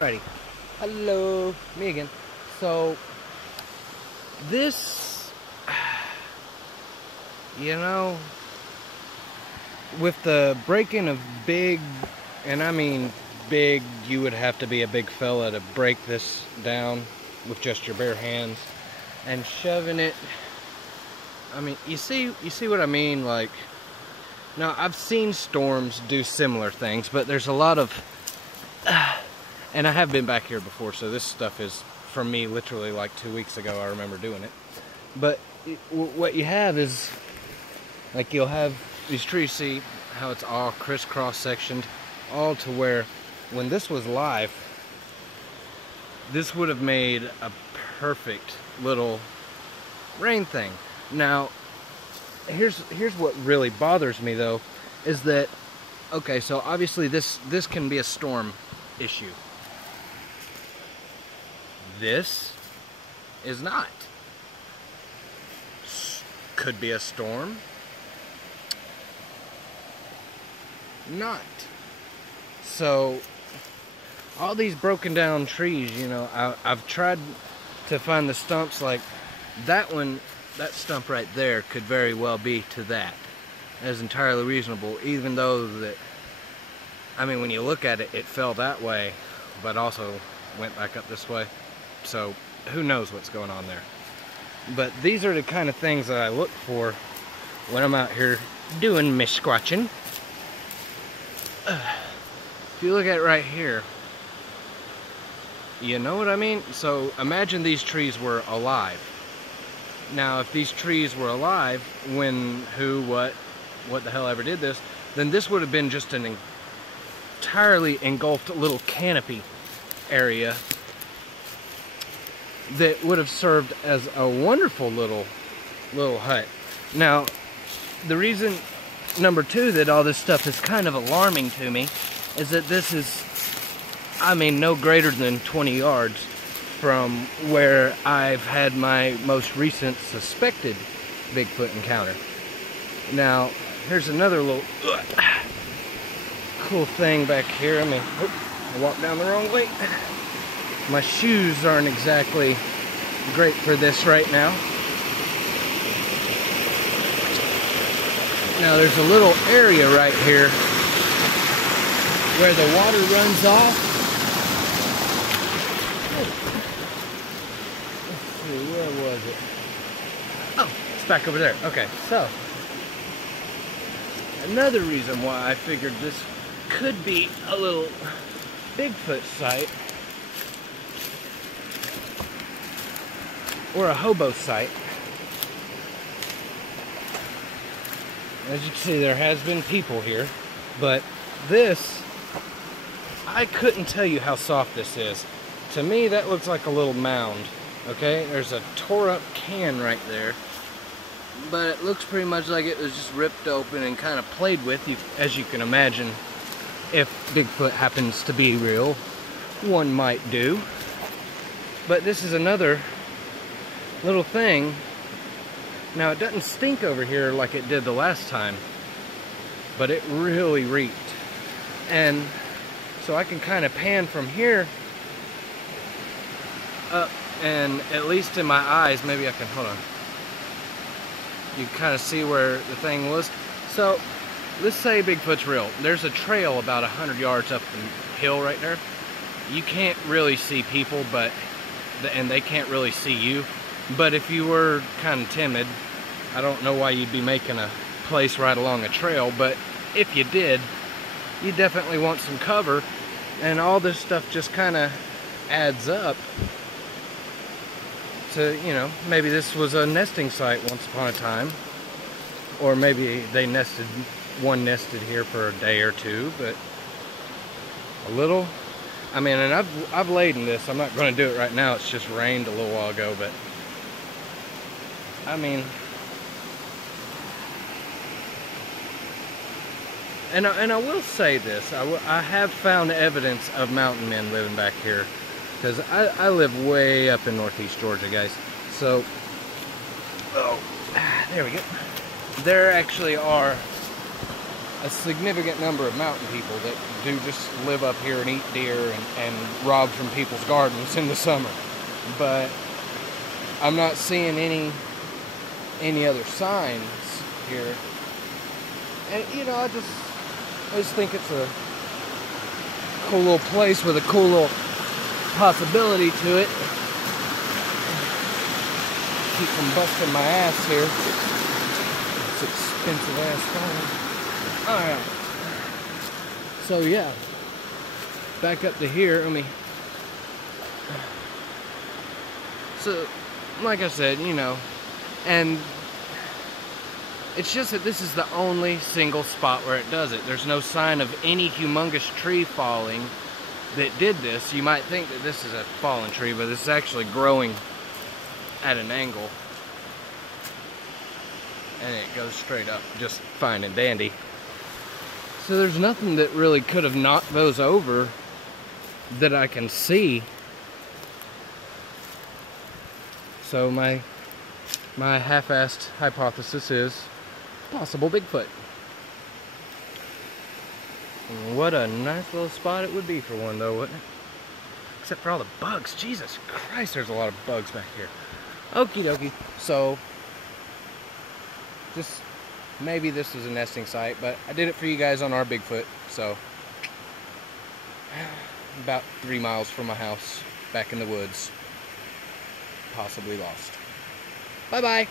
Alrighty. Hello, me again. So, this, you know, with the breaking of big, and I mean big, you would have to be a big fella to break this down with just your bare hands and shoving it. I mean, you see what I mean? Like, now I've seen storms do similar things, but there's a lot of, and I have been back here before, so this stuff is from me literally like 2 weeks ago. I remember doing it. But what you have is, like, you'll have these trees, see how it's all crisscross sectioned, all to where when this was live, this would have made a perfect little rain thing. Now, here's what really bothers me though, is that, okay, so obviously this can be a storm issue. This is not. Could be a storm. Not. So, all these broken down trees, you know, I've tried to find the stumps. Like that one, that stump right there could very well be to that. That is entirely reasonable, even though that, I mean, when you look at it, it fell that way, but also went back up this way. So, who knows what's going on there. But these are the kind of things that I look for when I'm out here doing my squatching. If you look at it right here, you know what I mean? So, imagine these trees were alive. Now, if these trees were alive, when, who, what the hell ever did this, then this would have been just an entirely engulfed little canopy area that would have served as a wonderful little hut. Now, the reason, number two, that all this stuff is kind of alarming to me is that this is, I mean, no greater than 20 yards from where I've had my most recent suspected Bigfoot encounter. Now, here's another little cool thing back here. I mean, I walked down the wrong way. My shoes aren't exactly great for this right now. Now there's a little area right here where the water runs off. Let's see, where was it? Oh, it's back over there. Okay, so another reason why I figured this could be a little Bigfoot site, or a hobo site. As you can see, there has been people here, but this, I couldn't tell you how soft this is. To me, that looks like a little mound, okay? There's a tore up can right there, but it looks pretty much like it was just ripped open and kind of played with, as you can imagine. If Bigfoot happens to be real, one might do. But this is another little thing. Now, it doesn't stink over here like it did the last time, but it really reeked. And so I can kind of pan from here up, and at least in my eyes, maybe I can, hold on. You kind of see where the thing was. So, let's say Bigfoot's real. There's a trail about 100 yards up the hill right there. You can't really see people, and they can't really see you. But if you were kind of timid, I don't know why you'd be making a place right along a trail, but if you did, you definitely want some cover, and all this stuff just kind of adds up to, you know, maybe this was a nesting site once upon a time, or maybe they one nested here for a day or two, but a little, I mean, and I've laid in this. I'm not going to do it right now. It's just rained a little while ago, but I mean, and I will say this, I have found evidence of mountain men living back here, because I live way up in northeast Georgia, guys. So, oh, there we go. There actually are a significant number of mountain people that do just live up here and eat deer and rob from people's gardens in the summer. But I'm not seeing any other signs here. And you know, I just think it's a cool little place with a cool little possibility to it. Keep from busting my ass here. This expensive ass phone. Alright. So yeah. Back up to here. So, like I said, you know, and it's just that this is the only single spot where it does it. There's no sign of any humongous tree falling that did this. You might think that this is a fallen tree, but it's actually growing at an angle. And it goes straight up, just fine and dandy. So there's nothing that really could have knocked those over that I can see. So my half-assed hypothesis is possible Bigfoot. What a nice little spot it would be for one, though, wouldn't it? Except for all the bugs. Jesus Christ, there's a lot of bugs back here. Okie dokie. So, just maybe this is a nesting site, but I did it for you guys on our Bigfoot. So, about 3 miles from my house, back in the woods. Possibly lost. Bye-bye.